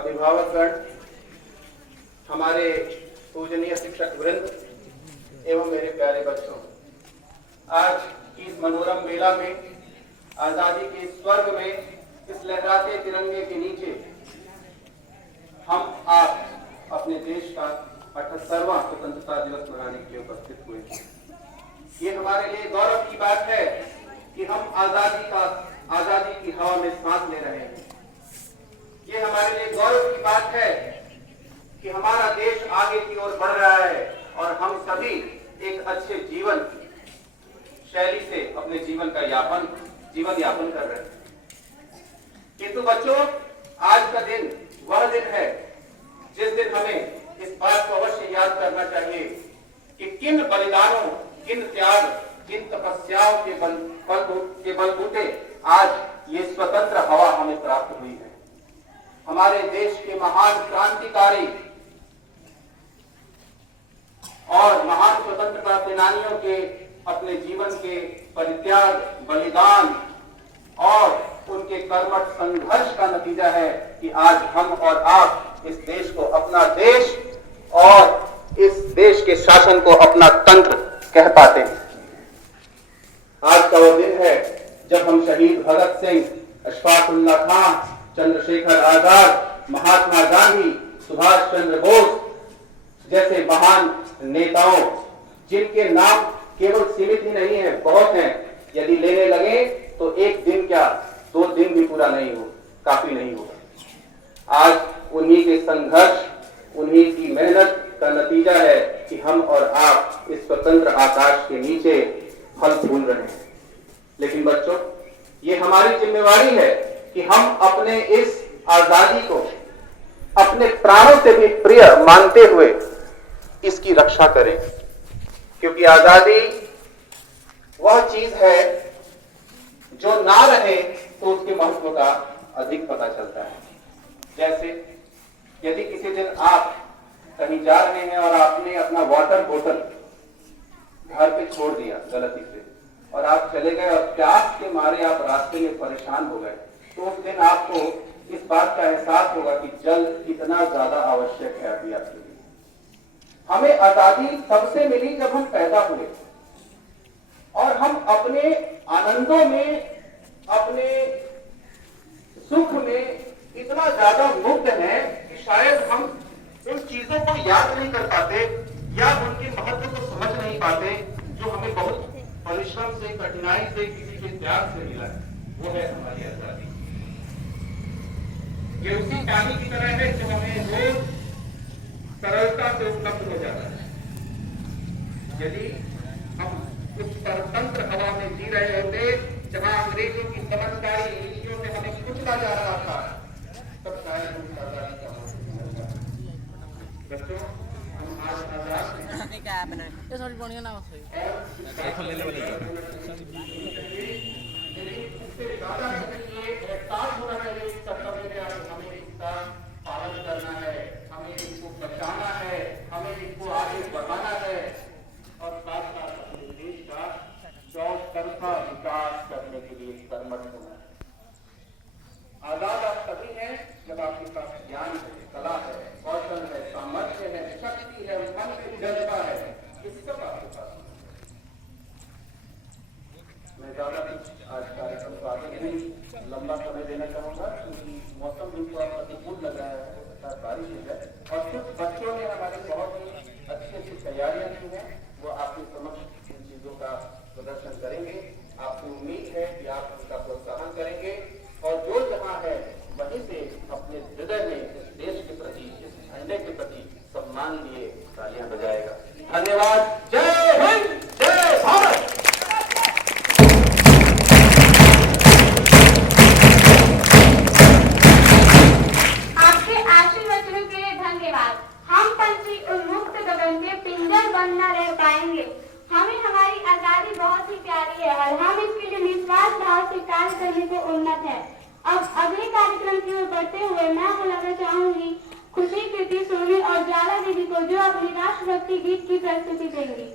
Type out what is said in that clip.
अभिभावकगण, हमारे पूजनीय शिक्षक वृंद एवं मेरे प्यारे बच्चों, आज की इस मनोरम मेला में, आजादी के स्वर्ग में, इस लहराते तिरंगे के नीचे हम आप अपने देश का 78वां स्वतंत्रता दिवस मनाने के लिए उपस्थित हुए हैं। ये हमारे लिए गौरव की बात है कि हम आजादी की हवा में सांस ले रहे हैं। ये हमारे लिए गौरव की बात है कि हमारा देश आगे की ओर बढ़ रहा है और हम सभी एक अच्छे जीवन शैली से अपने जीवन यापन कर रहे हैं। किंतु बच्चों, आज का दिन वह दिन है जिस दिन हमें इस बात को अवश्य याद करना चाहिए कि किन बलिदानों, किन त्याग, किन तपस्याओं के बलबूते आज ये स्वतंत्र हवा हमें प्राप्त हुई है। हमारे देश के महान क्रांतिकारी और महान स्वतंत्रता सेनानियों के अपने जीवन के परित्याग, बलिदान और उनके कर्मठ संघर्ष का नतीजा है कि आज हम और आप इस देश को अपना देश और इस देश के शासन को अपना तंत्र कह पाते हैं। आज का वो दिन है जब हम शहीद भगत सिंह, अशफाक उल्लाह खां, चंद्रशेखर आजाद, महात्मा गांधी, सुभाष चंद्र बोस जैसे महान नेताओं, जिनके नाम केवल सीमित ही नहीं है, बहुत हैं, यदि लेने लगे तो एक दिन क्या 2 दिन भी पूरा नहीं हो, काफी नहीं होगा। आज उन्हीं के संघर्ष, उन्हीं की मेहनत का नतीजा है कि हम और आप इस स्वतंत्र आकाश के नीचे फल फूल रहे हैं। लेकिन बच्चों, ये हमारी जिम्मेवारी है कि हम अपने इस आजादी को अपने प्राणों से भी प्रिय मानते हुए इसकी रक्षा करें, क्योंकि आजादी वह चीज है जो ना रहे तो उसके महत्व का अधिक पता चलता है। जैसे यदि किसी दिन आप कहीं जा रहे हैं और आपने अपना वाटर बोतल घर पे छोड़ दिया गलती से और आप चले गए और प्यास के मारे आप रास्ते में परेशान हो गए, तो उस दिन आपको इस बात का एहसास होगा कि जल कितना ज्यादा आवश्यक है अभी आपके लिए। हमें आजादी तब से मिली जब हम पैदा हुए और हम अपने आनंदों में, अपने सुख में इतना ज्यादा मुग्ध हैं कि शायद हम उन चीजों को याद नहीं कर पाते या उनके महत्व को समझ नहीं पाते जो हमें बहुत परिश्रम से, कठिनाई से, किसी के त्याग से मिला है। वो है हमारी आजादी। ये उसी पानी की तरह है जो हमें रोज सरलता से उपलब्ध हो जाता है। यदि हम कुछ स्वतंत्र हवा में जी रहे होते जहां अंग्रेजों की चमत्कारी नीतियों से हमें कुचला जा रहा था, तब शायद हम आजादी का बच्चों, हम आज आजाद पालन करना है, हमें इसको बचाना है, हमें इसको आगे बढ़ाना है और साथ साथ अपने देश का चौतरफा विकास करने के लिए कर्मठ होना है। आजाद आप सभी हैं जब आपके पास ज्ञान है, कला है, कौशल है, सामर्थ्य है, शक्ति है, मन में जज्बा है, ये सब आपके पास है। मैं ज्यादा आज कार्यक्रम को आगे नहीं लंबा समय देना चाहूंगा क्योंकि मौसम भी थोड़ा प्रतिकूल लग रहा है, हो सकता है बारिश हो जाए। और कुछ बच्चों ने हमारे बहुत ही अच्छी तैयारियां की हैं, वो आपके समक्ष इन चीजों का प्रदर्शन करेंगे। आपको उम्मीद है कि आप उनका प्रोत्साहन करेंगे और जो जहां है वहीं से अपने हृदय में इस देश के प्रति, इस झंडे के प्रति सम्मान लिए तालियां बजाएगा। धन्यवाद। जय हिंद, जय भारत। हमें हमारी आजादी बहुत ही प्यारी है और हम इसके लिए निस्वार्थ भाव से कार्य करने को उन्नत है। अब अगले कार्यक्रम की ओर बढ़ते हुए मैं बुलाना चाहूंगी खुशी, कृति, सोनी और ज्वाला दीदी को, जो अपनी राष्ट्रभक्ति गीत की प्रस्तुति देंगी।